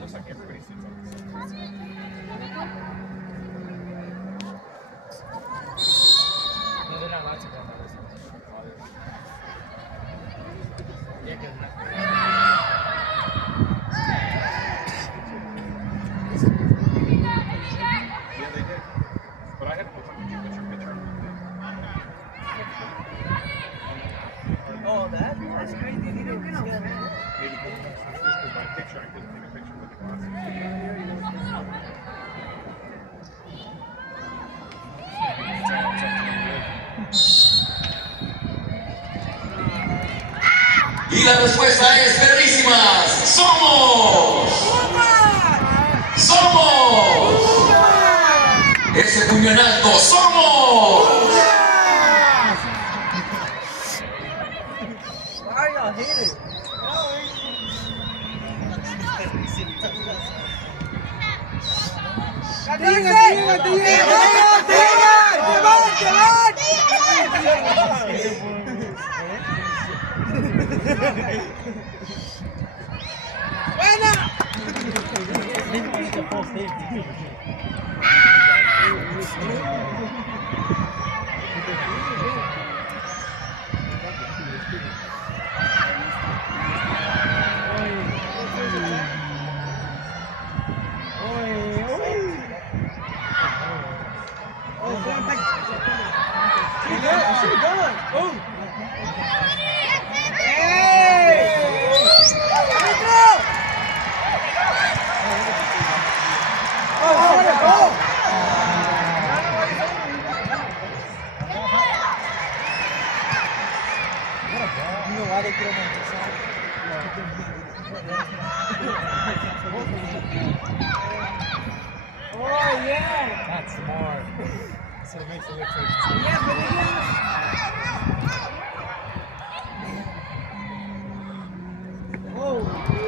looks like everybody sits on the same. No, they're not allowed to go on that list. Yeah, good. Yeah, they did. But I had to put your picture. Oh, that's crazy. You don't get on that. Maybe because my picture, I couldn't take a picture with the glasses. Y la respuesta es verrísimas. ¡Somos! ¡Somos! Ese puño en alto. ¡Somos! Why are y'all hating? That's smart. So it makes it look like. Yeah, but it is.